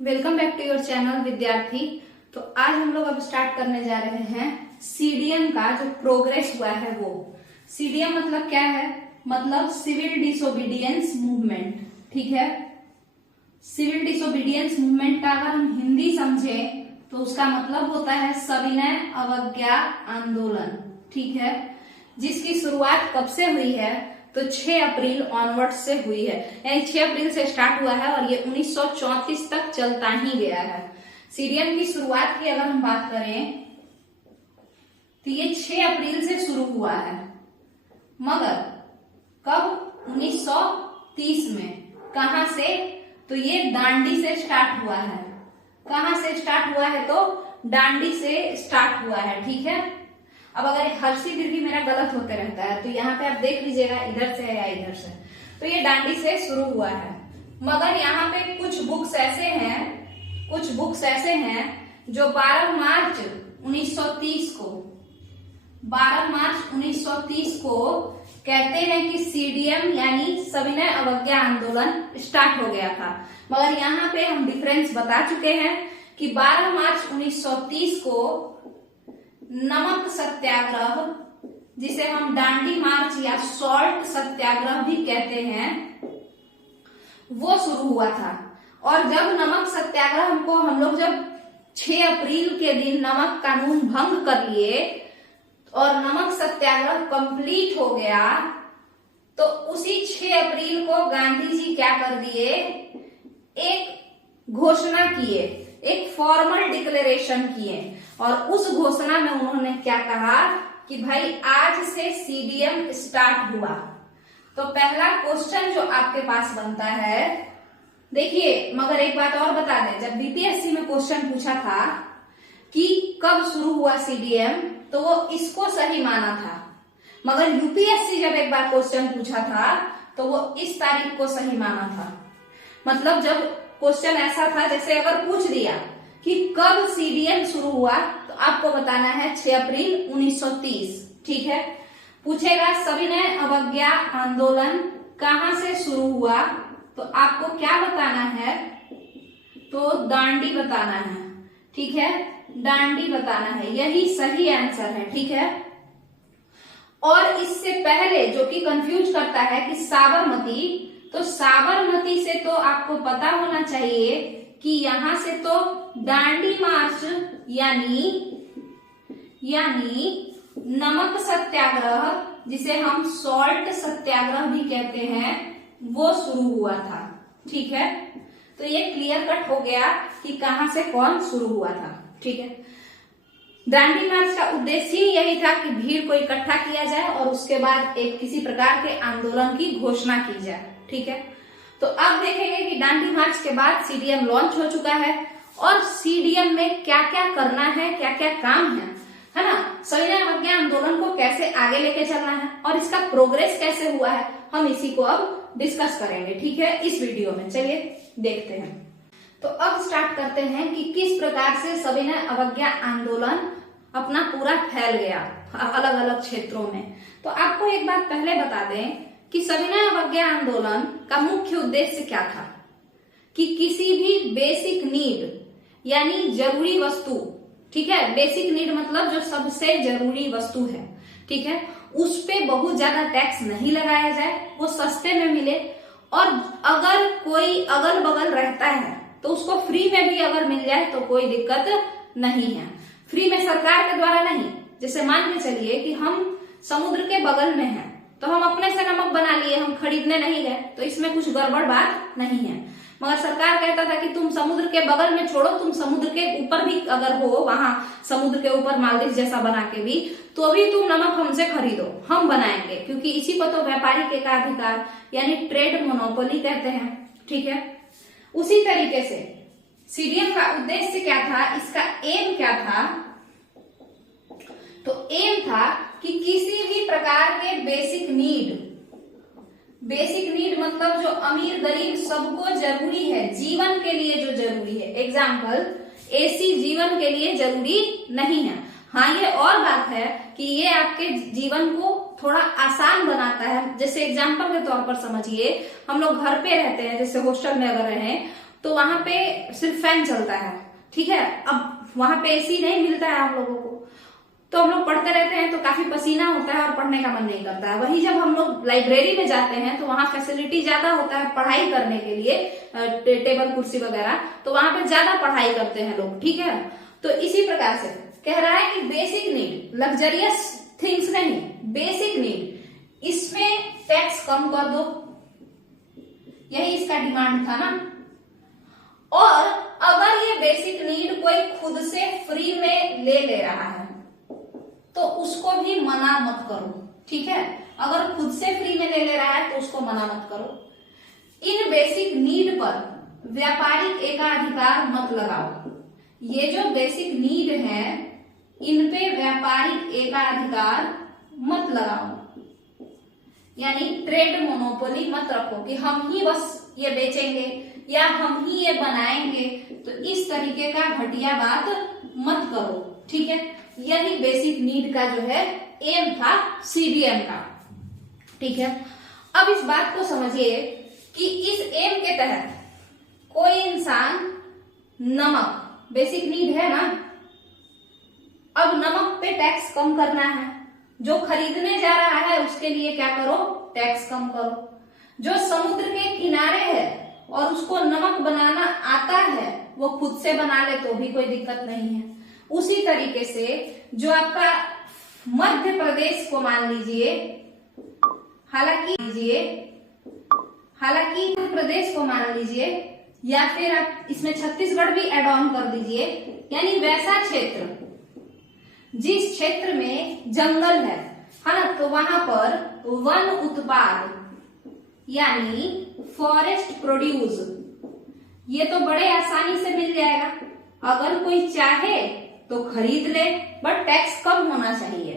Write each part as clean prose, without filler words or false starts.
Welcome back to your channel Vidyarthi. तो आज हम लोग अब स्टार्ट करने जा रहे हैं सीडीएम का जो प्रोग्रेस हुआ है वो। सीडीएम मतलब क्या है? मतलब सिविल डिसोबीडियंस मूवमेंट। ठीक है, सिविल डिसोबीडियंस मूवमेंट का अगर हम हिंदी समझे तो उसका मतलब होता है सविनय अवज्ञा आंदोलन। ठीक है, जिसकी शुरुआत कब से हुई है? तो 6 अप्रैल ऑनवर्ड से हुई है, यानी 6 अप्रैल से स्टार्ट हुआ है और ये 1934 तक चलता ही गया है। सीडीएम की शुरुआत की अगर हम बात करें तो ये 6 अप्रैल से शुरू हुआ है, मगर कब? 1930 में। कहां से? तो ये दांडी से स्टार्ट हुआ है। कहां से स्टार्ट हुआ है? तो दांडी से स्टार्ट हुआ है। ठीक है, अब अगर हर्षी दीर्घी मेरा गलत होते रहता है तो यहाँ पे आप देख लीजिएगा इधर से है या इधर से। तो ये दांडी से शुरू हुआ है, मगर यहाँ पे कुछ बुक्स ऐसे हैं जो 12 मार्च 1930 को कहते हैं कि सीडीएम यानी सविनय अवज्ञा आंदोलन स्टार्ट हो गया था। मगर यहाँ पे हम डिफरेंस बता चुके हैं कि 12 मार्च 1930 को नमक सत्याग्रह, जिसे हम दांडी मार्च या सॉल्ट सत्याग्रह भी कहते हैं, वो शुरू हुआ था। और जब नमक सत्याग्रह हम लोग जब 6 अप्रैल के दिन नमक कानून भंग कर लिए और नमक सत्याग्रह कंप्लीट हो गया, तो उसी 6 अप्रैल को गांधी जी क्या कर दिए? एक घोषणा किए, एक फॉर्मल डिक्लेरेशन किए और उस घोषणा में उन्होंने क्या कहा कि भाई आज से सीडीएम स्टार्ट हुआ। तो पहला क्वेश्चन जो आपके पास बनता है, देखिए, मगर एक बात और बता दें, जब बीपीएससी में क्वेश्चन पूछा था कि कब शुरू हुआ सीडीएम, तो वो इसको सही माना था, मगर यूपीएससी जब एक बार क्वेश्चन पूछा था तो वो इस तारीख को सही माना था। मतलब जब क्वेश्चन ऐसा था, जैसे अगर पूछ दिया कि कब सीडीएम शुरू हुआ, तो आपको बताना है 6 अप्रैल 1930। ठीक है, पूछेगा सविनय अवज्ञा आंदोलन कहां से शुरू हुआ, तो आपको क्या बताना है? तो दांडी बताना है। ठीक है, दांडी बताना है, यही सही आंसर है। ठीक है, और इससे पहले जो कि कंफ्यूज करता है कि साबरमती, तो साबरमती से तो आपको पता होना चाहिए कि यहां से तो दांडी मार्च यानी नमक सत्याग्रह, जिसे हम सॉल्ट सत्याग्रह भी कहते हैं, वो शुरू हुआ था। ठीक है, तो ये क्लियर कट हो गया कि कहां से कौन शुरू हुआ था। ठीक है, दांडी मार्च का उद्देश्य ही यही था कि भीड़ को इकट्ठा किया जाए और उसके बाद एक किसी प्रकार के आंदोलन की घोषणा की जाए। ठीक है, तो अब देखेंगे कि दांडी मार्च के बाद सीडीएम लॉन्च हो चुका है और सीडीएम में क्या क्या करना है, क्या क्या काम है ना, सविनय अवज्ञा आंदोलन को कैसे आगे लेके चलना है और इसका प्रोग्रेस कैसे हुआ है, हम इसी को अब डिस्कस करेंगे। ठीक है, इस वीडियो में चलिए देखते हैं। तो अब स्टार्ट करते हैं कि किस प्रकार से सविनय अवज्ञा आंदोलन अपना पूरा फैल गया अलग अलग क्षेत्रों में। तो आपको एक बात पहले बता दें कि सविनय अवज्ञा आंदोलन का मुख्य उद्देश्य क्या था कि किसी भी बेसिक नीड यानी जरूरी वस्तु, ठीक है, बेसिक नीड मतलब जो सबसे जरूरी वस्तु है, ठीक है, उस पे बहुत ज्यादा टैक्स नहीं लगाया जाए, वो सस्ते में मिले, और अगर कोई अगल बगल रहता है तो उसको फ्री में भी अगर मिल जाए तो कोई दिक्कत नहीं है। फ्री में सरकार के द्वारा नहीं, जैसे मान के चलिए कि हम समुद्र के बगल में हैं तो हम अपने से नमक बना लिए, हम खरीदने नहीं गए, तो इसमें कुछ गड़बड़ बात नहीं है। मगर सरकार कहता था कि तुम समुद्र के बगल में छोड़ो, तुम समुद्र के ऊपर भी अगर हो, वहां समुद्र के ऊपर मालदीव जैसा बना के भी, तो भी तुम नमक हमसे खरीदो, हम बनाएंगे, क्योंकि इसी को तो व्यापारिक एकाधिकार यानी ट्रेड मोनोपोली कहते हैं। ठीक है, उसी तरीके से सीडीएम का उद्देश्य क्या था, इसका एम क्या था? तो एम था कि किसी भी प्रकार के बेसिक नीड मतलब जो अमीर गरीब सबको जरूरी है, जीवन के लिए जो जरूरी है, एग्जाम्पल एसी जीवन के लिए जरूरी नहीं है। हाँ, ये और बात है कि ये आपके जीवन को थोड़ा आसान बनाता है। जैसे एग्जाम्पल के तौर पर समझिए, हम लोग घर पे रहते हैं, जैसे हॉस्टल में अगर रहें तो वहां पे सिर्फ फैन चलता है, ठीक है। अब वहां पे एसी नहीं मिलता है हम लोगों को, तो हम लोग पढ़ते रहते हैं तो काफी पसीना होता है और पढ़ने का मन नहीं करता है। वही जब हम लोग लाइब्रेरी में जाते हैं तो वहां फैसिलिटी ज्यादा होता है पढ़ाई करने के लिए, टेबल कुर्सी वगैरह, तो वहां पे ज्यादा पढ़ाई करते हैं लोग, ठीक है। तो इसी प्रकार से कह रहा है कि बेसिक नीड, लग्जरियस थिंग्स नहीं, बेसिक नीड, इसमें टैक्स कम कर दो, यही इसका डिमांड था ना। और अगर ये बेसिक नीड कोई खुद से फ्री में ले रहा है तो उसको भी मना मत करो, ठीक है। अगर खुद से फ्री में ले रहा है तो उसको मना मत करो। इन बेसिक नीड पर व्यापारिक एकाधिकार मत लगाओ। ये जो बेसिक नीड है इन पे व्यापारिक एकाधिकार मत लगाओ, यानी ट्रेड मोनोपोली मत रखो कि हम ही बस ये बेचेंगे या हम ही ये बनाएंगे, तो इस तरीके का घटिया बात मत करो, ठीक है। यही बेसिक नीड का जो है एम था सीडीएम का, ठीक है। अब इस बात को समझिए कि इस एम के तहत कोई इंसान नमक, बेसिक नीड है ना, अब नमक पे टैक्स कम करना है, जो खरीदने जा रहा है उसके लिए क्या करो, टैक्स कम करो। जो समुद्र के किनारे है और उसको नमक बनाना आता है वो खुद से बना ले तो भी कोई दिक्कत नहीं है। उसी तरीके से जो आपका मध्य प्रदेश को मान लीजिए, हालांकि प्रदेश को मान लीजिए, या फिर आप इसमें छत्तीसगढ़ भी एड ऑन कर दीजिए, यानी वैसा क्षेत्र जिस क्षेत्र में जंगल है ना, तो वहां पर वन उत्पाद यानी फॉरेस्ट प्रोड्यूस ये तो बड़े आसानी से मिल जाएगा। अगर कोई चाहे तो खरीद ले, बट टैक्स कम होना चाहिए,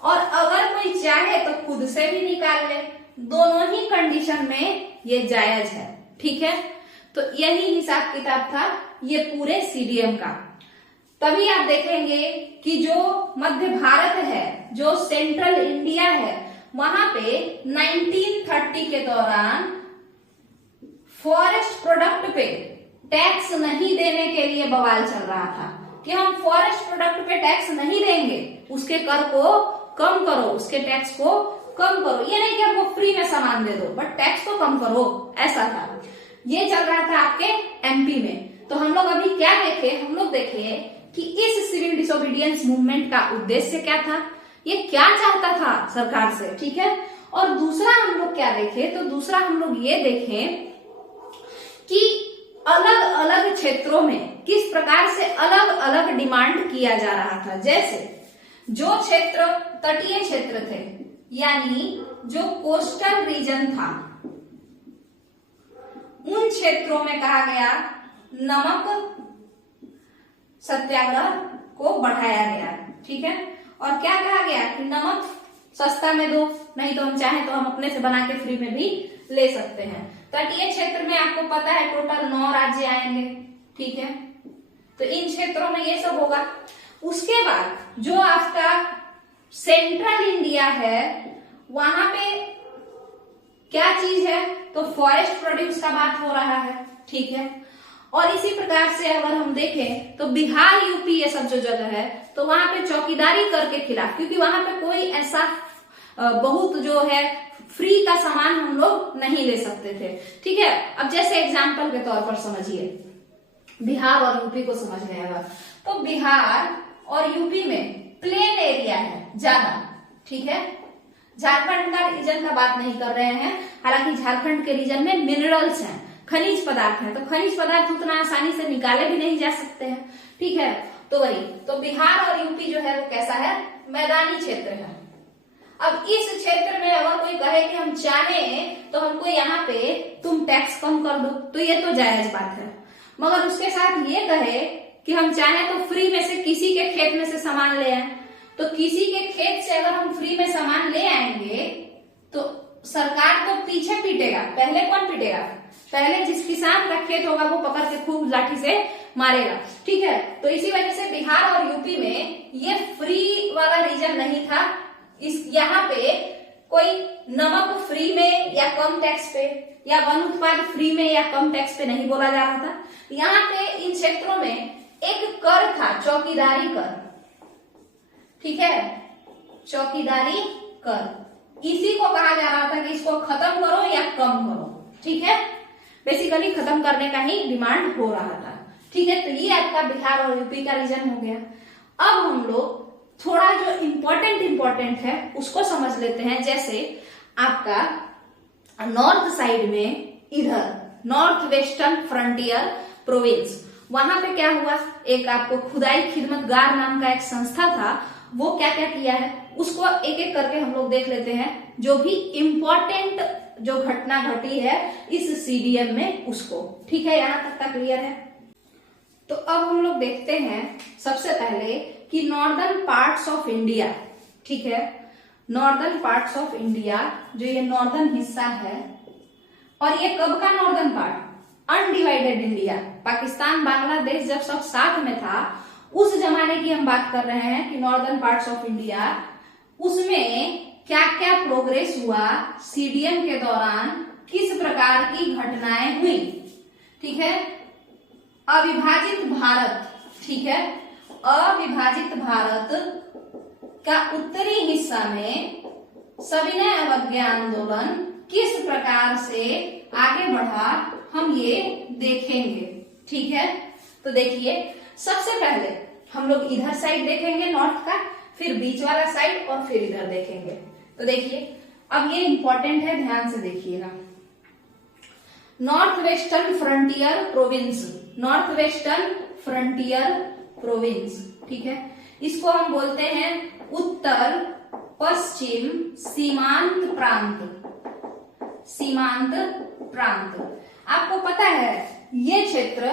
और अगर कोई चाहे तो खुद से भी निकाल ले, दोनों ही कंडीशन में ये जायज है, ठीक है। तो यही हिसाब किताब था ये पूरे सीडीएम का। तभी आप देखेंगे कि जो मध्य भारत है, जो सेंट्रल इंडिया है, वहां पे 1930 के दौरान फॉरेस्ट प्रोडक्ट पे टैक्स नहीं देने के लिए बवाल चल रहा था कि हम फॉरेस्ट प्रोडक्ट पे टैक्स नहीं देंगे, उसके कर को कम करो, उसके टैक्स को कम करो। ये नहीं कि हमको फ्री में सामान दे दो, बट टैक्स तो कम करो, ऐसा था। ये चल रहा था आपके एमपी में। तो हम लोग अभी क्या देखे, हम लोग देखे कि इस सिविल डिसोबीडियंस मूवमेंट का उद्देश्य क्या था, ये क्या चाहता था सरकार से, ठीक है। और दूसरा हम लोग क्या देखे, तो दूसरा हम लोग ये देखें कि अलग अलग क्षेत्रों में किस प्रकार से अलग अलग डिमांड किया जा रहा था। जैसे जो क्षेत्र तटीय क्षेत्र थे, यानी जो कोस्टल रीजन था, उन क्षेत्रों में कहा गया नमक सत्याग्रह को बढ़ाया गया, ठीक है। और क्या कहा गया कि नमक सस्ता में दो, नहीं तो हम चाहें तो हम अपने से बना के फ्री में भी ले सकते हैं। तटीय क्षेत्र में आपको पता है टोटल 9 राज्य आएंगे, ठीक है। तो इन क्षेत्रों में ये सब होगा। उसके बाद जो आपका सेंट्रल इंडिया है वहां पे क्या चीज है, तो फॉरेस्ट प्रोड्यूस का बात हो रहा है, ठीक है। और इसी प्रकार से अगर हम देखें तो बिहार, यूपी, ये सब जो जगह है, तो वहां पे चौकीदारी कर के खिलाफ, क्योंकि वहां पे कोई ऐसा बहुत जो है फ्री का सामान हम लोग नहीं ले सकते थे, ठीक है। अब जैसे एग्जाम्पल के तौर पर समझिए, बिहार और यूपी को समझ रहे हैं, तो बिहार और यूपी में प्लेन एरिया है ज्यादा, ठीक है। झारखंड का रीजन का बात नहीं कर रहे हैं, हालांकि झारखंड के रीजन में मिनरल्स हैं, खनिज पदार्थ हैं, तो खनिज पदार्थ उतना आसानी से निकाले भी नहीं जा सकते हैं, ठीक है। तो वही, तो बिहार और यूपी जो है वो कैसा है, मैदानी क्षेत्र है। अब इस क्षेत्र में अगर कोई कहे कि हम चाहें तो हमको यहाँ पे तुम टैक्स कम कर दो, तो ये तो जायज बात है। मगर उसके साथ ये कहे कि हम चाहें तो फ्री में से किसी के खेत में से सामान ले आए, तो किसी के खेत से अगर हम फ्री में सामान ले आएंगे तो सरकार को पीछे पीटेगा। पहले कौन पीटेगा, पहले जिस किसान का खेत होगा वो पकड़ के खूब लाठी से मारेगा, ठीक है। तो इसी वजह से बिहार और यूपी में ये फ्री वाला रीजन नहीं था। इस यहाँ पे कोई नमक फ्री में या कम टैक्स पे या वन उत्पाद फ्री में या कम टैक्स पे नहीं बोला जा रहा था। यहाँ पे इन क्षेत्रों में एक कर था, चौकीदारी कर, ठीक है, चौकीदारी कर। इसी को कहा जा रहा था कि इसको खत्म करो या कम करो, ठीक है, बेसिकली खत्म करने का ही डिमांड हो रहा था, ठीक है। तो ये आपका बिहार और यूपी का रीजन हो गया। अब हम लोग थोड़ा जो इम्पोर्टेंट है उसको समझ लेते हैं। जैसे आपका नॉर्थ साइड में, इधर नॉर्थ वेस्टर्न फ्रंटियर प्रोविंस, वहां पे क्या हुआ, एक आपको खुदाई खिदमतगार नाम का एक संस्था था, वो क्या क्या किया है उसको एक एक करके हम लोग देख लेते हैं। जो भी इम्पोर्टेंट जो घटना घटी है इस सीडीएम में उसको, ठीक है, यहां तक का क्लियर है। तो अब हम लोग देखते हैं सबसे पहले कि नॉर्दर्न पार्ट्स ऑफ इंडिया, ठीक है, नॉर्दर्न पार्ट्स ऑफ इंडिया, जो ये नॉर्दर्न हिस्सा है, और ये कब का northern part, undivided India, Pakistan Bangladesh जब सब साथ में था उस जमाने की हम बात कर रहे हैं कि नॉर्दर्न पार्ट्स ऑफ इंडिया, उसमें क्या क्या प्रोग्रेस हुआ सीडीएम के दौरान, किस प्रकार की घटनाएं हुई, ठीक है। अविभाजित भारत, ठीक है, अविभाजित भारत का उत्तरी हिस्सा में सविनय अवज्ञा आंदोलन किस प्रकार से आगे बढ़ा हम ये देखेंगे, ठीक है। तो देखिए सबसे पहले हम लोग इधर साइड देखेंगे नॉर्थ का, फिर बीच वाला साइड और फिर इधर देखेंगे। तो देखिए अब ये इंपॉर्टेंट है, ध्यान से देखिएगा। North western frontier province, north western frontier province, ठीक है, इसको हम बोलते हैं उत्तर पश्चिम सीमांत प्रांत, सीमांत प्रांत। आपको पता है ये क्षेत्र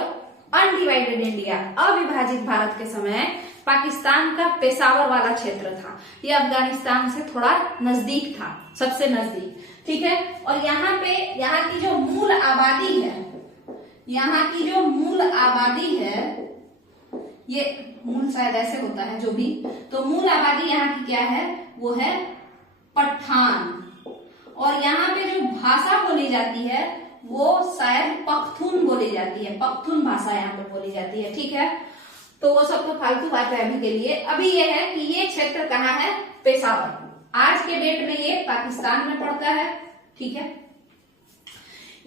अनडिवाइडेड इंडिया, अविभाजित भारत के समय पाकिस्तान का पेशावर वाला क्षेत्र था, ये अफगानिस्तान से थोड़ा नजदीक था, सबसे नजदीक, ठीक है। और यहाँ पे यहाँ की जो मूल आबादी है, यहाँ की जो मूल आबादी है, ये मूल शायद ऐसे होता है जो भी, तो मूल आबादी यहाँ की क्या है, वो है पठान। और यहाँ पे जो भाषा बोली जाती है वो शायद पख्तून बोली जाती है, पख्तून भाषा यहाँ पे बोली जाती है, ठीक है। तो वो सब तो फालतू बात है अभी के लिए। अभी ये है कि ये क्षेत्र कहाँ है, पेशावर, आज के डेट में ये पाकिस्तान में पड़ता है, ठीक है।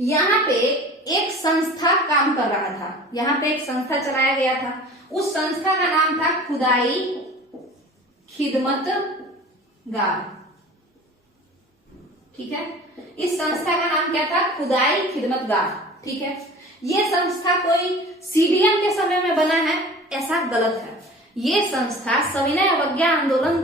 यहाँ पे एक संस्था काम कर रहा था, यहाँ पे एक संस्था चलाया गया था, उस संस्था का नाम था खुदाई खिदमतगार, ठीक है। इस संस्था का नाम क्या था, खुदाई खिदमतगार, ठीक है। ये संस्था कोई सीडीएम के समय में बना है ऐसा गलत है। ये संस्था सविनय अवज्ञा आंदोलन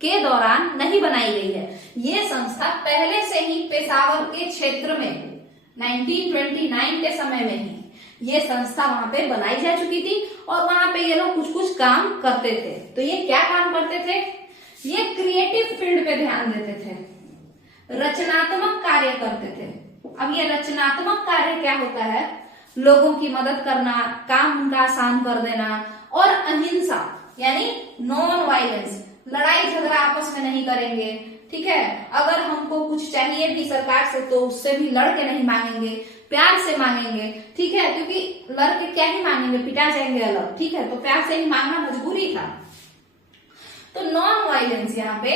के दौरान नहीं बनाई गई है, ये संस्था पहले से ही पेशावर के क्षेत्र में 1929 के समय में ही ये संस्था वहां पे बनाई जा चुकी थी और वहां पे ये लोग कुछ कुछ काम करते थे। तो ये क्या काम करते थे, ये क्रिएटिव फील्ड पे ध्यान देते थे, रचनात्मक कार्य करते थे। अब ये रचनात्मक कार्य क्या होता है, लोगों की मदद करना, काम उनका आसान कर देना, और अहिंसा यानी नॉन वायलेंस, लड़ाई झगड़ा आपस में नहीं करेंगे, ठीक है। अगर हमको कुछ चाहिए भी सरकार से तो उससे भी लड़ के नहीं मांगेंगे, प्यार से मांगेंगे, ठीक है, क्योंकि लड़ के क्या ही मांगेंगे, पिटा जाएंगे अलग, ठीक है। तो प्यार से ही मांगना मजबूरी था। तो नॉन वायलेंस यहाँ पे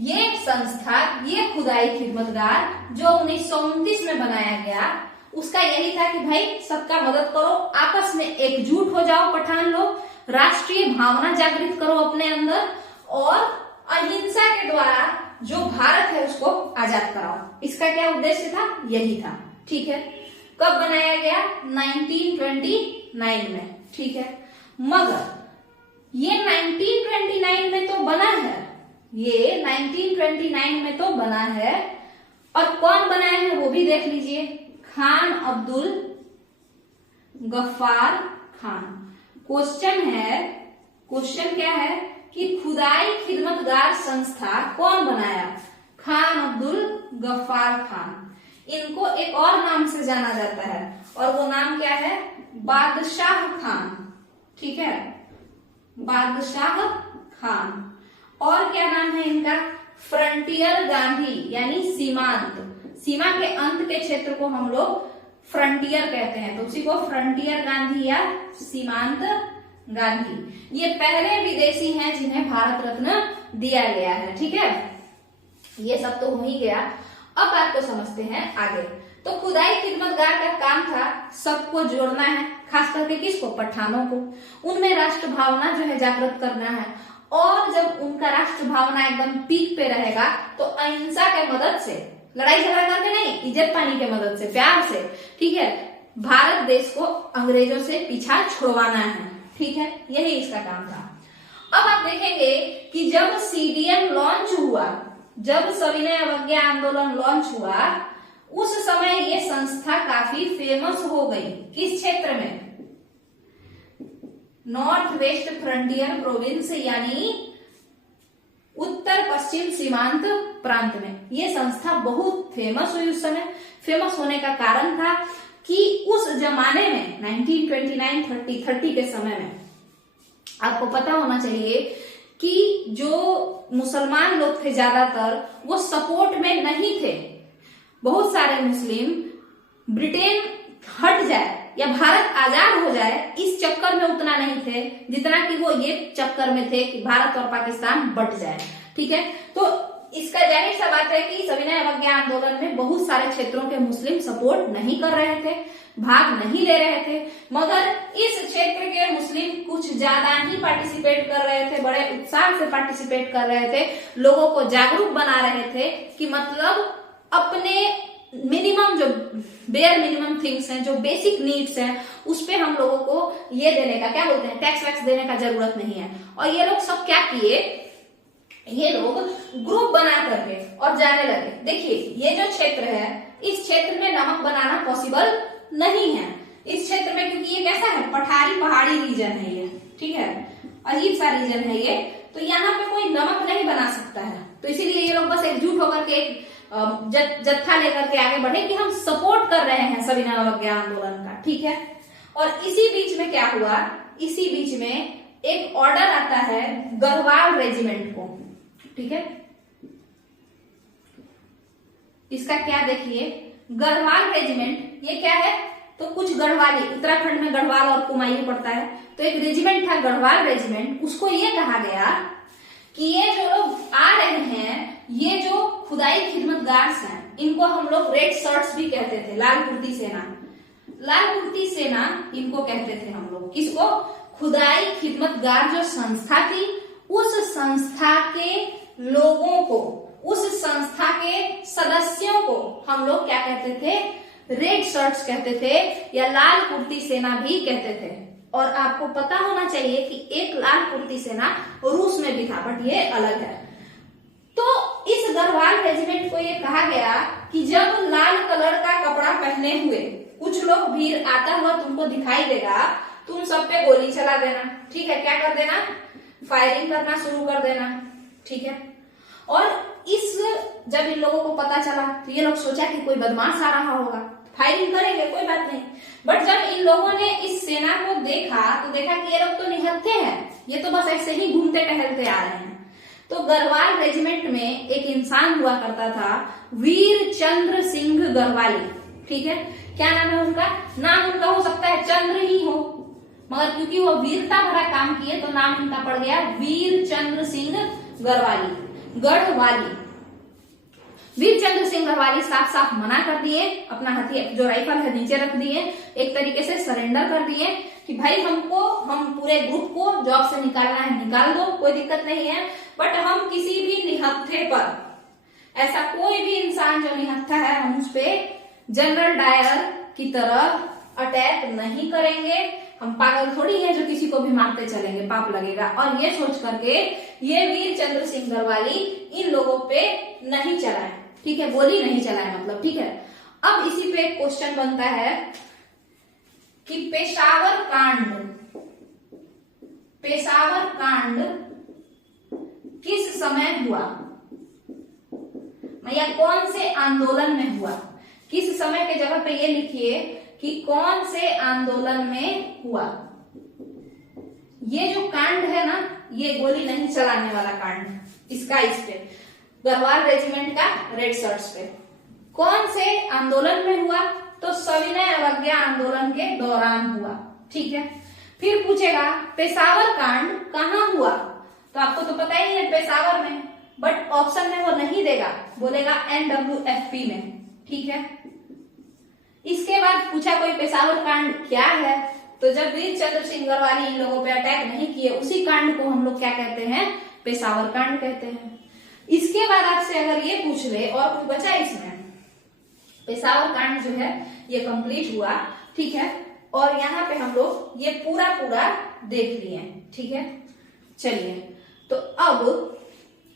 ये संस्था, ये खुदाई खिदमतगार जो 1929 में बनाया गया, उसका यही था कि भाई सबका मदद करो, आपस में एकजुट हो जाओ पठान लोग, राष्ट्रीय भावना जागृत करो अपने अंदर, और अहिंसा के द्वारा जो भारत है उसको आजाद कराओ। इसका क्या उद्देश्य था, यही था, ठीक है। कब बनाया गया, 1929 में, ठीक है। मगर ये 1929 में तो बना है, ये 1929 में तो बना है, और कौन बनाया है वो भी देख लीजिए, खान अब्दुल गफ्फार खान। क्वेश्चन क्या है कि खुदाई खिदमतगार संस्था कौन बनाया, खान अब्दुल गफ्फार खान। इनको एक और नाम से जाना जाता है और वो नाम क्या है, बादशाह खान, ठीक है, बादशाह खान। और क्या नाम है इनका, फ्रंटियर गांधी यानी सीमांत, सीमा के अंत के क्षेत्र को हम लोग फ्रंटियर कहते हैं, तो उसी को फ्रंटियर गांधी या सीमांत गांधी। ये पहले विदेशी हैं जिन्हें भारत रत्न दिया गया है। ठीक है, ये सब तो हो ही गया। अब बात को समझते हैं आगे। तो खुदाई खिदमतगार का काम था सबको जोड़ना है, खास करके किसको, पठानों को। उनमें राष्ट्र भावना जो है जागृत करना है, और जब उनका राष्ट्र भावना एकदम पीक पे रहेगा तो अहिंसा के मदद से, लड़ाई झगड़ा करके नहीं, इज्जत पानी के मदद से, प्यार से, ठीक है, भारत देश को अंग्रेजों से पीछा छुड़वाना है। ठीक है, यही इसका काम था। अब आप देखेंगे कि जब सीडीएम लॉन्च हुआ, जब सविनय अवज्ञा आंदोलन लॉन्च हुआ, उस समय ये संस्था काफी फेमस हो गई। किस क्षेत्र में, नॉर्थ वेस्ट फ्रंटियर प्रोविंस यानी उत्तर पश्चिम सीमांत प्रांत में ये संस्था बहुत फेमस हुई। उस समय फेमस होने का कारण था कि उस जमाने में 1929-30 के समय में आपको पता होना चाहिए कि जो मुसलमान लोग थे ज्यादातर वो सपोर्ट में नहीं थे। बहुत सारे मुस्लिम ब्रिटेन हट जाए या भारत आजाद हो जाए इस चक्कर में उतना नहीं थे जितना कि वो ये चक्कर में थे कि भारत और पाकिस्तान बट जाए। ठीक है, तो इसका जाहिर सा बात है कि सविनय अवज्ञा आंदोलन में बहुत सारे क्षेत्रों के मुस्लिम सपोर्ट नहीं कर रहे थे, भाग नहीं ले रहे थे, मगर इस क्षेत्र के मुस्लिम कुछ ज्यादा ही पार्टिसिपेट कर रहे थे, बड़े उत्साह से पार्टिसिपेट कर रहे थे, लोगों को जागरूक बना रहे थे कि मतलब अपने मिनिमम जो बेयर मिनिमम थिंग्स हैं, जो बेसिक नीड्स हैं, उस पे हम लोगों को ये देने का, क्या बोलते हैं, टैक्स वैक्स देने का जरूरत नहीं है। और ये लोग सब क्या किए, ये लोग ग्रुप बना करके और जाने लगे। देखिए ये जो क्षेत्र है, इस क्षेत्र में नमक बनाना पॉसिबल नहीं है इस क्षेत्र में, क्योंकि ये कैसा है, पठारी पहाड़ी रीजन है ये। ठीक है, अजीब सा रीजन है ये, तो यहाँ पे कोई नमक नहीं बना सकता है। तो इसीलिए ये लोग बस एकजुट होकर के एक जत्था लेकर के आगे बढ़े कि हम सपोर्ट कर रहे हैं सविनय अवज्ञा आंदोलन का। ठीक है, और इसी बीच में क्या हुआ, इसी बीच में एक ऑर्डर आता है गढ़वाल रेजिमेंट को। ठीक है, इसका क्या देखिए, गढ़वाल रेजिमेंट ये क्या है, तो कुछ गढ़वाली, उत्तराखंड में गढ़वाल और कुमायूं पड़ता है, तो एक रेजिमेंट था गढ़वाल रेजिमेंट। उसको ये कहा गया कि ये जो लोग आ रहे हैं, ये जो खुदाई खिदमतगार हैं, इनको हम लोग रेड शर्ट्स भी कहते थे, लाल कुर्ती सेना, लाल कुर्ती सेना इनको कहते थे हम लोग। किसको, खुदाई खिदमतगार जो संस्था थी, उस संस्था के लोगों को, उस संस्था के सदस्यों को हम लोग क्या कहते थे, रेड शर्ट्स कहते थे, या लाल कुर्ती सेना भी कहते थे। और आपको पता होना चाहिए कि एक लाल कुर्ती सेना रूस में भी था, बट ये अलग है। तो इस गढ़वाल रेजिमेंट को ये कहा गया कि जब लाल कलर का कपड़ा पहने हुए कुछ लोग भीड़ आता हुआ तुमको दिखाई देगा, तुम सब पे गोली चला देना। ठीक है, क्या कर देना, फायरिंग करना शुरू कर देना। ठीक है, और जब इन लोगों को पता चला तो ये लोग सोचा कि कोई बदमाश आ रहा होगा, फायरिंग करेंगे, कोई बात नहीं। बट जब इन लोगों ने इस सेना को देखा तो देखा कि ये लोग तो निहत्थे हैं, ये तो बस ऐसे ही घूमते टहलते आ रहे हैं। तो गढ़वाल रेजिमेंट में एक इंसान हुआ करता था, वीर चंद्र सिंह गढ़वाली। ठीक है, क्या नाम है उनका, नाम उनका हो सकता है चंद्र ही हो, मगर क्योंकि वो वीरता भरा काम किए तो नाम उनका पड़ गया वीर चंद्र सिंह गढ़वाली। वीर चंद्र सिंह गढ़वाली साफ साफ मना कर दिए, अपना हथियार जो राइफल है नीचे रख दिए, एक तरीके से सरेंडर कर दिए कि भाई हम पूरे ग्रुप को जॉब से निकालना है, निकाल दो, कोई दिक्कत नहीं है, बट हम किसी भी निहत्थे पर, ऐसा कोई भी इंसान जो निहत्था है, हम उस पे जनरल डायर की तरह अटैक नहीं करेंगे। हम पागल थोड़ी है जो किसी को भी मारते चलेंगे, पाप लगेगा। और ये सोच करके ये वीर चंद्र सिंह गढ़वाली इन लोगों पे नहीं चलाए। ठीक है, गोली नहीं चलाए मतलब। ठीक है, अब इसी पे क्वेश्चन बनता है कि पेशावर कांड किस समय हुआ, या कौन से आंदोलन में हुआ। किस समय के जगह पे ये लिखिए कि कौन से आंदोलन में हुआ। ये जो कांड है ना, ये गोली नहीं चलाने वाला कांड, इसका इस पे गढ़वाल रेजिमेंट का रेड शर्ट्स पे कौन से आंदोलन में हुआ? तो सविनय अवज्ञा आंदोलन के दौरान हुआ। ठीक है, फिर पूछेगा पेशावर कांड कहाँ हुआ? तो आपको तो पता ही है पेशावर में, बट ऑप्शन में वो नहीं देगा, बोलेगा NWFP में। ठीक है, इसके बाद पूछा कोई पेशावर कांड क्या है? तो जब वीर चंद्र सिंह गढ़वाली इन लोगों पे अटैक नहीं किए, उसी कांड को हम लोग क्या कहते हैं? पेशावर कांड कहते हैं। इसके बाद आपसे अगर ये पूछ ले और कुछ बचा इसमें, पेशावर कांड जो है ये कंप्लीट हुआ। ठीक है, और यहाँ पे हम लोग ये पूरा देख लिए। ठीक है, चलिए तो अब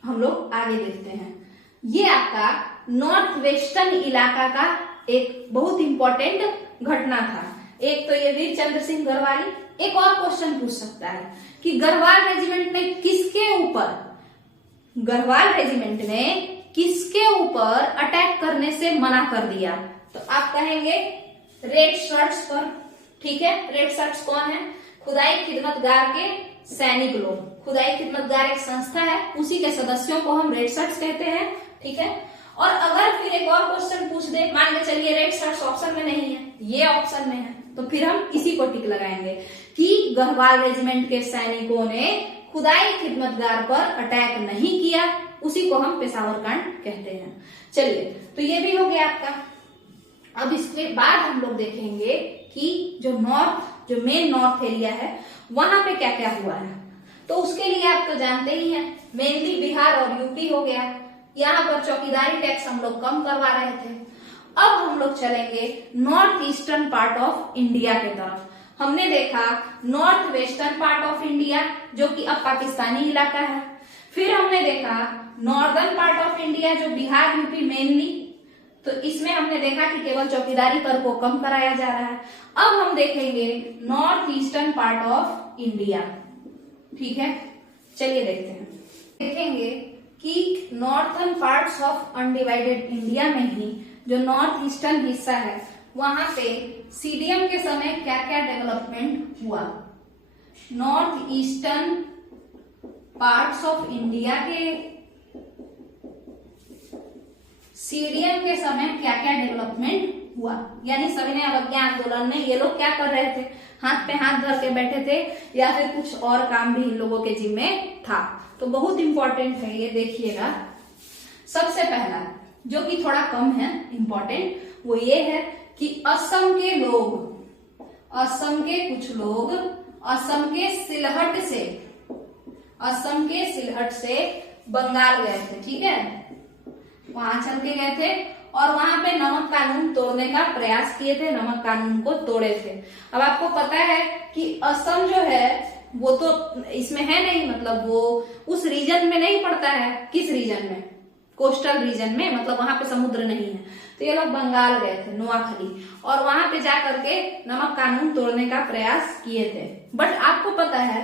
हम लोग आगे देखते हैं। ये आपका नॉर्थ वेस्टर्न इलाका का एक बहुत इंपॉर्टेंट घटना था। एक तो ये वीर चंद्र सिंह गढ़वाली, एक और क्वेश्चन पूछ सकता है कि गढ़वाल रेजिमेंट में किसके ऊपर, गढ़वाल रेजिमेंट में किसके ऊपर अटैक करने से मना कर दिया? तो आप कहेंगे रेड शर्ट्स पर। ठीक है, रेड शर्ट्स कौन है? खुदाई खिदमतगार के सैनिक लोग। खुदाई खिदमतगार एक संस्था है, उसी के सदस्यों को हम रेड शर्ट्स कहते हैं। ठीक है, और अगर फिर एक और क्वेश्चन पूछ दे, मान के चलिए रेड शर्ट्स ऑप्शन में नहीं है, ये ऑप्शन में है, तो फिर हम इसी को टिक लगाएंगे कि गढ़वाल रेजिमेंट के सैनिकों ने खुदाई खिदमतगार पर अटैक नहीं किया, उसी को हम पेशावर कांड कहते हैं। चलिए, तो ये भी हो गया आपका। अब इसके बाद हम लोग देखेंगे कि जो मेन नॉर्थ एरिया है वहां पे क्या क्या हुआ है। तो उसके लिए आप तो जानते ही हैं, मेनली बिहार और यूपी हो गया। यहाँ पर चौकीदारी टैक्स हम लोग कम करवा रहे थे। अब हम लोग चलेंगे north eastern part of India के तरफ। हमने देखा north western part of India, जो कि अब पाकिस्तानी इलाका है। फिर हमने देखा नॉर्दर्न पार्ट ऑफ इंडिया, जो बिहार यूपी मेनली, तो इसमें हमने देखा कि केवल चौकीदारी कर को कम कराया जा रहा है। अब हम देखेंगे north eastern part of India. ठीक है, चलिए देखते हैं। देखेंगे कि northern parts of undivided India में ही जो नॉर्थ ईस्टर्न हिस्सा है, वहां पे CDM के समय क्या क्या डेवलपमेंट हुआ। North eastern parts of India के CDM के समय क्या क्या डेवलपमेंट हुआ, यानी सविनय अवज्ञा आंदोलन में ये लोग क्या कर रहे थे? हाथ पे हाथ धर के बैठे थे, या फिर कुछ और काम भी इन लोगों के जिम्मे था। तो बहुत इंपॉर्टेंट है ये, देखिएगा। सबसे पहला जो कि थोड़ा कम है इंपॉर्टेंट, वो ये है कि असम के कुछ लोग असम के सिलहट से बंगाल गए थे। ठीक है, वहां चल के गए थे और वहां पे नमक कानून तोड़ने का प्रयास किए थे, नमक कानून को तोड़े थे। अब आपको पता है कि असम जो है वो तो इसमें है नहीं, मतलब वो उस रीजन में नहीं पड़ता है। किस रीजन में? कोस्टल रीजन में, मतलब वहां पे समुद्र नहीं है। तो ये लोग बंगाल गए थे, नोआखली, और वहां पे जा करके नमक कानून तोड़ने का प्रयास किए थे। बट आपको पता है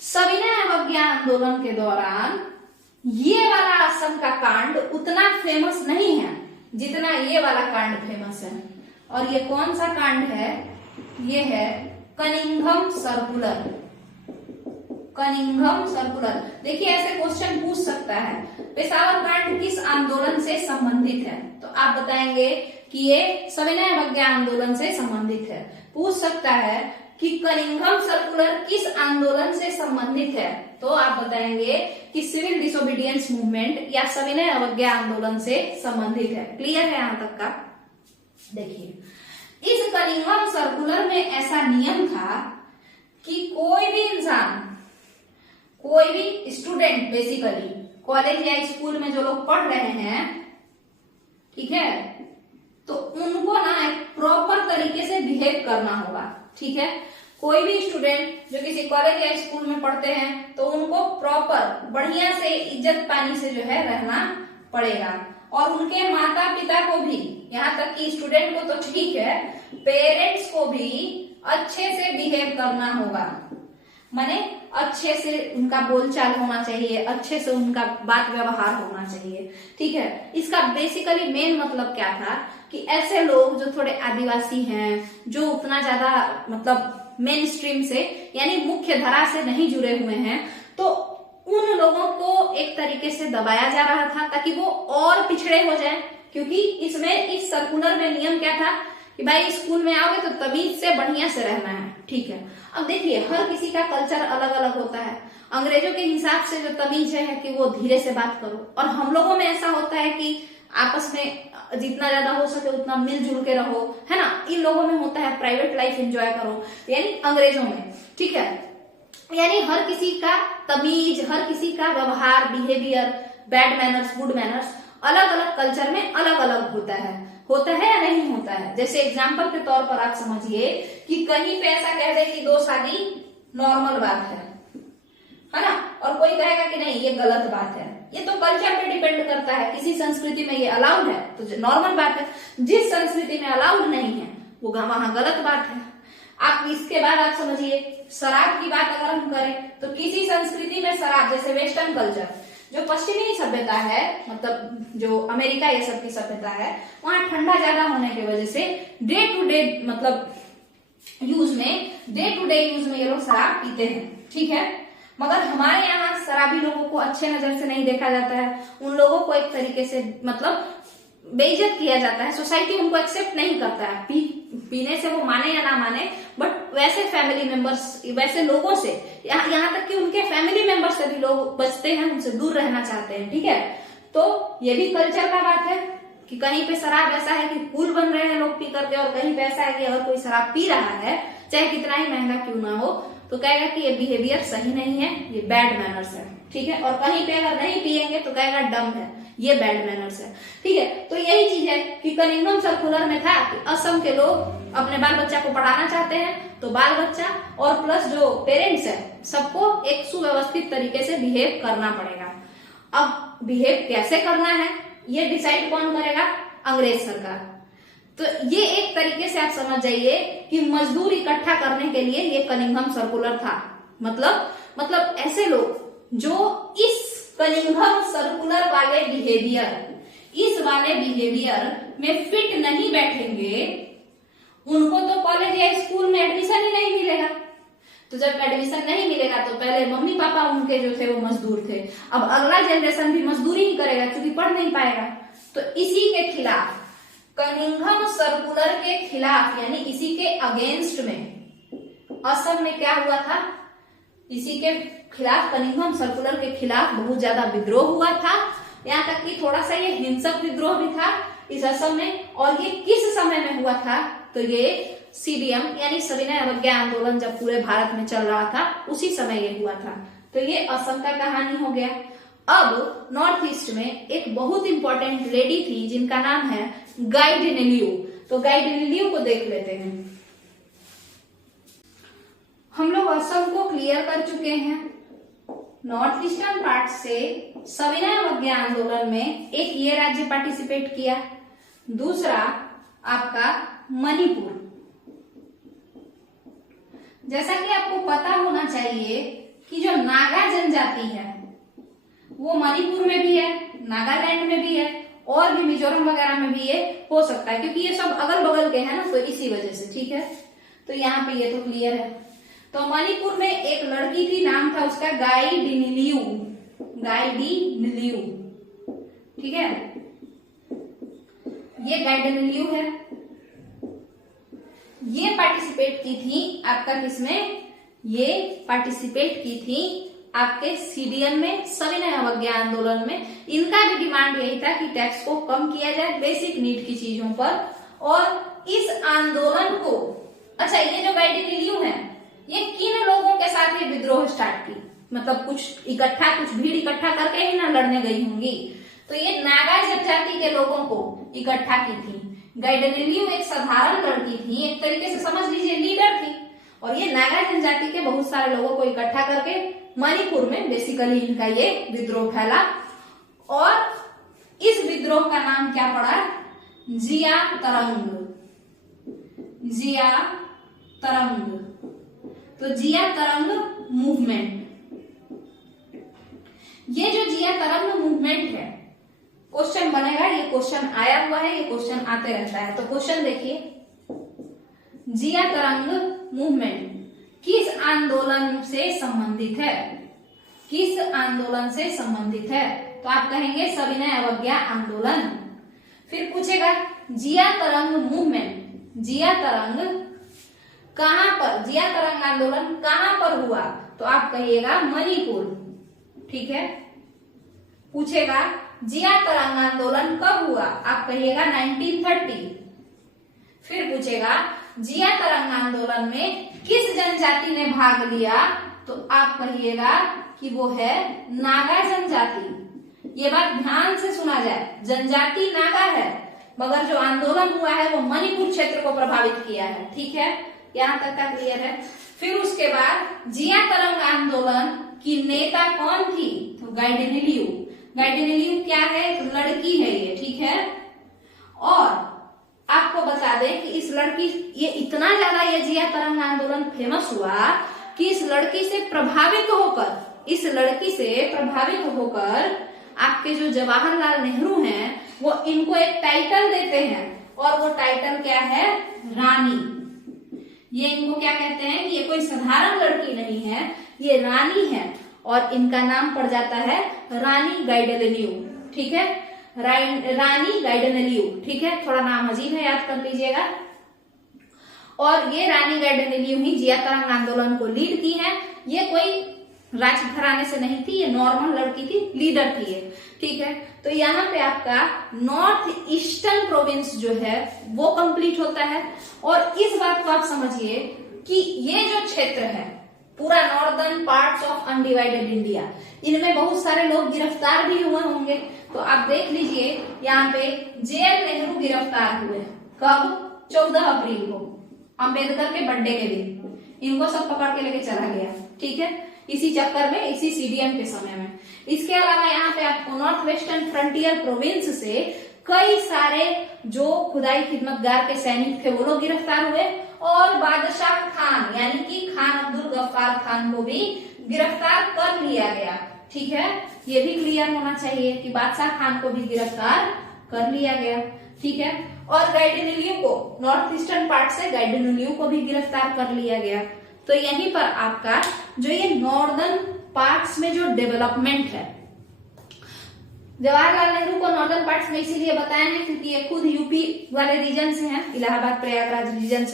सविनय अवज्ञा आंदोलन के दौरान ये वाला असम का कांड उतना फेमस नहीं है जितना ये वाला कांड फेमस है। और ये कौन सा कांड है? ये है कनिंघम सर्कुलर। देखिए, ऐसे क्वेश्चन पूछ सकता है, पेशावर कांड किस आंदोलन से संबंधित है? तो आप बताएंगे कि ये सविनय अवज्ञा आंदोलन से संबंधित है। पूछ सकता है कि कनिंघम सर्कुलर किस आंदोलन से संबंधित है? तो आप बताएंगे कि सिविल डिसोबीडियंस मूवमेंट या सविनय अवज्ञा आंदोलन से संबंधित है। क्लियर है यहां तक का? देखिए, इस कनिंघम सर्कुलर में ऐसा नियम था कि कोई भी इंसान, कोई भी स्टूडेंट, बेसिकली कॉलेज या स्कूल में जो लोग पढ़ रहे हैं, ठीक है, तो उनको ना एक प्रॉपर तरीके से बिहेव करना होगा। ठीक है, कोई भी स्टूडेंट जो किसी कॉलेज या स्कूल में पढ़ते हैं तो उनको प्रॉपर बढ़िया से इज्जत पानी से जो है रहना पड़ेगा। और उनके माता पिता को भी, यहाँ तक कि स्टूडेंट को तो ठीक है, पेरेंट्स को भी अच्छे से बिहेव करना होगा। माने अच्छे से उनका बोलचाल होना चाहिए, अच्छे से उनका बात व्यवहार होना चाहिए। ठीक है, इसका बेसिकली मेन मतलब क्या था कि ऐसे लोग जो थोड़े आदिवासी हैं, जो उतना ज्यादा मतलब मेन स्ट्रीम से यानी मुख्य धारा से नहीं जुड़े हुए हैं, तो उन लोगों को एक तरीके से दबाया जा रहा था ताकि वो और पिछड़े हो जाएं। क्योंकि इसमें इस सर्कुलर में नियम क्या था कि भाई स्कूल में आओगे तो तमीज से बढ़िया से रहना है, ठीक है। अब देखिए हर किसी का कल्चर अलग अलग होता है। अंग्रेजों के हिसाब से जो तमीज है कि वो धीरे से बात करो, और हम लोगों में ऐसा होता है कि आपस में जितना ज्यादा हो सके उतना मिलजुल के रहो, है ना। इन लोगों में होता है प्राइवेट लाइफ एंजॉय करो, यानी अंग्रेजों में, ठीक है। यानी हर किसी का तमीज, हर किसी का व्यवहार, behaviour, bad manners, good manners अलग अलग कल्चर में अलग अलग होता है या नहीं होता है। जैसे एग्जाम्पल के तौर पर आप समझिए कि कहीं पे ऐसा कह दे कि 2 शादी नॉर्मल बात है ना, और कोई कहेगा कि नहीं ये गलत बात है। ये तो कल्चर पे डिपेंड करता है, किसी संस्कृति में ये अलाउड है तो नॉर्मल बात है, जिस संस्कृति में अलाउड नहीं है वो वहां गलत बात है। आप इसके बाद आप समझिए शराब की बात अगर हम करें तो किसी संस्कृति में शराब, जैसे वेस्टर्न कल्चर, जो पश्चिमी सभ्यता है, मतलब जो अमेरिका ये सब की सभ्यता है, वहां ठंडा ज्यादा होने की वजह से डे टू डे मतलब यूज में ये लोग शराब पीते हैं, ठीक है। मगर हमारे यहाँ शराबी लोगों को अच्छे नजर से नहीं देखा जाता है, उन लोगों को एक तरीके से मतलब बेइज्जत किया जाता है, सोसाइटी उनको एक्सेप्ट नहीं करता है। पीने से वो माने या ना माने, बट वैसे फैमिली मेंबर्स, वैसे लोगों से, यहाँ तक कि उनके फैमिली मेंबर से भी लोग बचते हैं, उनसे दूर रहना चाहते हैं, ठीक है। तो ये भी कल्चर का बात है कि कहीं पे शराब ऐसा है कि पुल बन रहे हैं लोग पी करके, और कहीं पे ऐसा है कि अगर कोई शराब पी रहा है चाहे कितना ही महंगा क्यों ना हो तो कहेगा कि ये बिहेवियर सही नहीं है, ये बैड मैनर्स है, ठीक है। और कहीं पे अगर नहीं पिएंगे तो कहेगा डम है, ये बैड मैनर्स है, ठीक है। तो यही चीज है कि कनिंघम सर्कुलर में था कि असम के लोग अपने बाल बच्चा को पढ़ाना चाहते हैं तो बाल बच्चा और प्लस जो पेरेंट्स है सबको एक सुव्यवस्थित तरीके से बिहेव करना पड़ेगा। अब बिहेव कैसे करना है ये डिसाइड कौन करेगा? अंग्रेज सरकार। तो ये एक तरीके से आप समझ जाइए कि मजदूर इकट्ठा करने के लिए ये कनिंघम सर्कुलर था। मतलब ऐसे लोग जो इस कनिंघम सर्कुलर वाले बिहेवियर में फिट नहीं बैठेंगे, उनको तो कॉलेज या स्कूल में एडमिशन ही नहीं मिलेगा। तो जब एडमिशन नहीं मिलेगा तो पहले मम्मी पापा उनके जो थे वो मजदूर थे, अब अगला जनरेशन भी मजदूरी ही करेगा क्योंकि पढ़ नहीं पाएगा। तो इसी के खिलाफ, कनिंघम सर्कुलर के खिलाफ, यानी इसी के अगेंस्ट में असम में क्या हुआ था, इसी के खिलाफ, कनिंघम सर्कुलर के खिलाफ बहुत ज्यादा विद्रोह हुआ था। यहाँ तक कि थोड़ा सा ये हिंसक विद्रोह भी था इस असम में। और ये किस समय में हुआ था? तो ये सीडीएम यानी सविनय अवज्ञा आंदोलन जब पूरे भारत में चल रहा था उसी समय ये हुआ था। तो ये असम का कहानी हो गया। अब नॉर्थ ईस्ट में एक बहुत इंपॉर्टेंट लेडी थी जिनका नाम है गाई डिनेलियो। तो गाई डिनेलियो को देख लेते हैं। हम लोग असम को क्लियर कर चुके हैं। नॉर्थ ईस्टर्न पार्ट से सविनय अवज्ञा आंदोलन में एक ये राज्य पार्टिसिपेट किया, दूसरा आपका मणिपुर। जैसा कि आपको पता होना चाहिए कि जो नागा जनजाति है वो मणिपुर में भी है, नागालैंड में भी है, और भी मिजोरम वगैरह में भी ये हो सकता है क्योंकि ये सब अगल बगल के हैं ना, तो इसी वजह से, ठीक है। तो यहाँ पे ये तो क्लियर है। तो मणिपुर में एक लड़की थी, नाम था उसका गाई डिनेलियो, ठीक है। ये गाई डिनेलियो है। ये पार्टिसिपेट की थी आपका किसमें? ये पार्टिसिपेट की थी आपके सीडीएम में, सविनय अवज्ञा आंदोलन में। इनका भी डिमांड यही था कि टैक्स को कम किया जाए बेसिक नीड की चीजों पर। और इस आंदोलन को, अच्छा ये जो गाई डिनेलियो है ये किन लोगों के साथ ये विद्रोह स्टार्ट की? मतलब कुछ भीड़ इकट्ठा करके ही ना लड़ने गई होंगी। तो ये नागा जनजाति के लोगों को इकट्ठा की थी। गाई डिनेलियो एक साधारण लड़की थी, एक तरीके से समझ लीजिए लीडर थी, और ये नागा जनजाति के बहुत सारे लोगों को इकट्ठा करके मणिपुर में बेसिकली इनका ये विद्रोह फैला। और इस विद्रोह का नाम क्या पड़ा? जिया तरंग। तो जिया तरंग मूवमेंट। ये जो जिया तरंग मूवमेंट है, क्वेश्चन बनेगा, ये क्वेश्चन आया हुआ है, ये क्वेश्चन आते रहता है। तो क्वेश्चन देखिए, जिया तरंग मूवमेंट किस आंदोलन से संबंधित है? किस आंदोलन से संबंधित है? तो आप कहेंगे सविनय अवज्ञा आंदोलन। फिर पूछेगा जिया तरंग मूवमेंट, जिया तरंग कहां पर, जिया तरंग आंदोलन कहां पर हुआ, तो आप कहिएगा मणिपुर। ठीक है। पूछेगा जिया तरंग आंदोलन कब हुआ, आप कहिएगा 1930। फिर पूछेगा जिया तरंग आंदोलन में किस जनजाति ने भाग लिया, तो आप कहिएगा कि वो है नागा जनजाति। ये बात ध्यान से सुना जाए, जनजाति नागा है मगर जो आंदोलन हुआ है वो मणिपुर क्षेत्र को प्रभावित किया है। ठीक है, यहाँ तक का क्लियर है। फिर उसके बाद जिया तरंग आंदोलन की नेता कौन थी, तो गाइडिनलियू। गाइडिनलियू क्या है, एक लड़की है ये। ठीक है। और आपको बता दें कि इस लड़की, ये इतना ज्यादा ये जिया तरंग आंदोलन फेमस हुआ कि इस लड़की से प्रभावित होकर आपके जो जवाहरलाल नेहरू हैं वो इनको एक टाइटल देते हैं, और वो टाइटल क्या है, रानी। ये इनको क्या कहते हैं कि ये कोई साधारण लड़की नहीं है, ये रानी है, और इनका नाम पड़ जाता है रानी गाइडिनलियू। ठीक है, रानी गाइडिनलियू। ठीक है, थोड़ा नाम अजीब है, याद कर लीजिएगा। और ये रानी गाइडिनलियू ही जिया तरंग आंदोलन को लीड की है। ये कोई राजघराने से नहीं थी, ये नॉर्मल लड़की थी, लीडर थी ये। ठीक है, तो यहाँ पे आपका नॉर्थ ईस्टर्न प्रोविंस जो है वो कंप्लीट होता है। और इस बात को आप समझिए कि ये जो क्षेत्र है पूरा northern parts of undivided India, इनमें बहुत सारे लोग गिरफ्तार भी हुए होंगे। तो आप देख लीजिए यहाँ पे जे.एन. नेहरू गिरफ्तार हुए कब, 14 अप्रैल को, अंबेडकर के बर्थडे के दिन। इनको सब पकड़ के लेके चला गया। ठीक है, इसी चक्कर में, इसी सीडीएम के समय में। इसके अलावा यहाँ पे आपको नॉर्थ वेस्टर्न फ्रंटियर प्रोविंस से कई सारे जो खुदाई खिदमतगार के सैनिक थे वो लोग गिरफ्तार हुए, और बादशाह खान यानी कि खान अब्दुल गफ्फार खान को भी गिरफ्तार कर लिया गया। ठीक है, ये भी क्लियर होना चाहिए कि बादशाह खान को भी गिरफ्तार कर लिया गया। ठीक है, और गाइडिनलियू को, नॉर्थ ईस्टर्न पार्ट से गाइडिनलियू को भी गिरफ्तार कर लिया गया। तो यहीं पर आपका जो ये नॉर्दर्न पार्ट्स में जो डेवलपमेंट है, जवाहरलाल नेहरू को नॉर्दर्न पार्ट्स में इसीलिए बताया है क्योंकि ये खुद यूपी वाले रीजन से हैं, इलाहाबाद प्रयागराज रीजन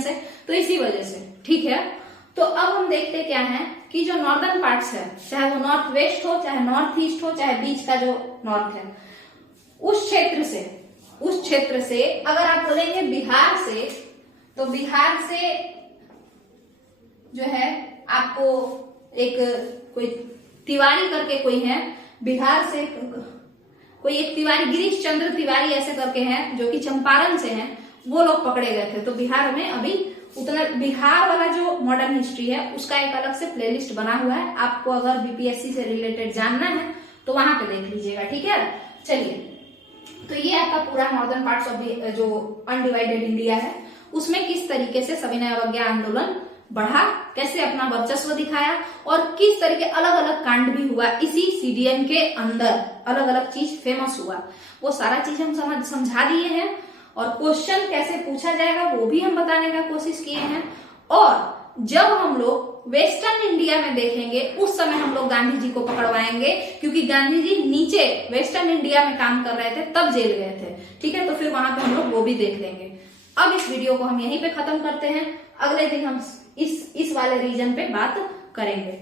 से, तो इसी वजह से। ठीक है, तो अब हम देखते क्या है कि जो नॉर्दर्न पार्ट्स है, चाहे वो नॉर्थ वेस्ट हो, चाहे नॉर्थ ईस्ट हो, चाहे बीच का जो नॉर्थ है, उस क्षेत्र से अगर आप बोलेंगे बिहार से, तो बिहार से जो है आपको एक कोई तिवारी करके कोई है, बिहार से कोई एक तिवारी, गिरीश चंद्र तिवारी ऐसे करके हैं जो कि चंपारण से हैं, वो लोग पकड़े गए थे। तो बिहार में अभी उतना, बिहार वाला जो मॉडर्न हिस्ट्री है उसका एक अलग से प्लेलिस्ट बना हुआ है, आपको अगर बीपीएससी से रिलेटेड जानना है तो वहां पे देख लीजिएगा। ठीक है, चलिए, तो ये आपका पूरा नॉर्दर्न पार्ट्स ऑफ जो अनडिवाइडेड इंडिया है उसमें किस तरीके से सविनय अवज्ञा आंदोलन बढ़ा, कैसे अपना वर्चस्व दिखाया, और किस तरीके अलग अलग कांड भी हुआ इसी सीडीएम के अंदर, अलग अलग चीज फेमस हुआ, वो सारा चीज हम समझा दिए हैं। और क्वेश्चन कैसे पूछा जाएगा वो भी हम बताने का कोशिश किए हैं। और जब हम लोग वेस्टर्न इंडिया में देखेंगे उस समय हम लोग गांधी जी को पकड़वाएंगे, क्योंकि गांधी जी नीचे वेस्टर्न इंडिया में काम कर रहे थे तब जेल गए थे। ठीक है, तो फिर वहां पे हम लोग वो भी देख लेंगे। अब इस वीडियो को हम यहीं पे खत्म करते हैं, अगले दिन हम इस वाले रीजन पे बात करेंगे।